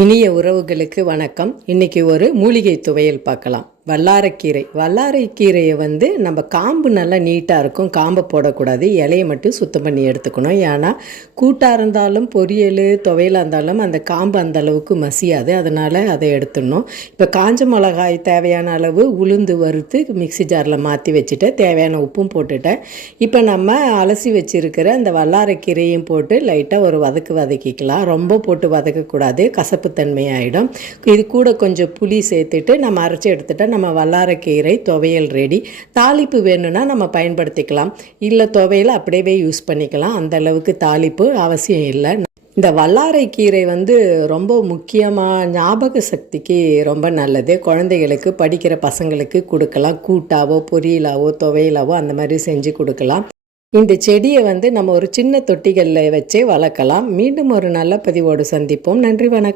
இனிய உறவுகளுக்கு வணக்கம். இன்னைக்கு ஒரு மூலிகை துவையல் பார்க்கலாம். வல்லாரைக்கீரையை நம்ம காம்பு நல்லா நீட்டாக இருக்கும், காம்பை போடக்கூடாது, இலையை மட்டும் சுத்தம் பண்ணி எடுத்துக்கணும். ஏன்னா கூட்டாக இருந்தாலும் பொரியல் துவையலாக இருந்தாலும் அந்த காம்பு அந்த அளவுக்கு மசியாது, அதனால் அதை எடுத்துடணும். இப்போ காஞ்ச மிளகாய் தேவையான அளவு உளுந்து வறுத்து மிக்சி ஜாரில் மாற்றி வச்சுட்டு தேவையான உப்பும் போட்டுட்டேன். இப்போ நம்ம அலசி வச்சுருக்கிற அந்த வல்லாரைக்கீரையும் போட்டு லைட்டாக ஒரு வதக்கிக்கலாம். ரொம்ப போட்டு வதக்கக்கூடாது, கசப்புத்தன்மை ஆகிடும். இது கூட கொஞ்சம் புளி சேர்த்துட்டு நம்ம அரைச்சி எடுத்துகிட்டா நம்ம வல்லாரைக்கீரை துவையல் ரெடி. தாளிப்பு வேணும்னா நம்ம பயன்படுத்திக்கலாம், இல்லை துவையல் அப்படியே யூஸ் பண்ணிக்கலாம். அந்த அளவுக்கு தாளிப்பு அவசியம் இல்லை. இந்த வல்லாரைக்கீரை ரொம்ப முக்கியமாக ஞாபக சக்திக்கு ரொம்ப நல்லது. குழந்தைகளுக்கு, படிக்கிற பசங்களுக்கு கொடுக்கலாம். கூட்டாவோ பொரியலாவோ துவையலாவோ அந்த மாதிரி செஞ்சு கொடுக்கலாம். இந்த செடியை நம்ம ஒரு சின்ன தொட்டிகளில் வச்சே வளர்க்கலாம். மீண்டும் ஒரு நல்ல பதிவோடு சந்திப்போம். நன்றி, வணக்கம்.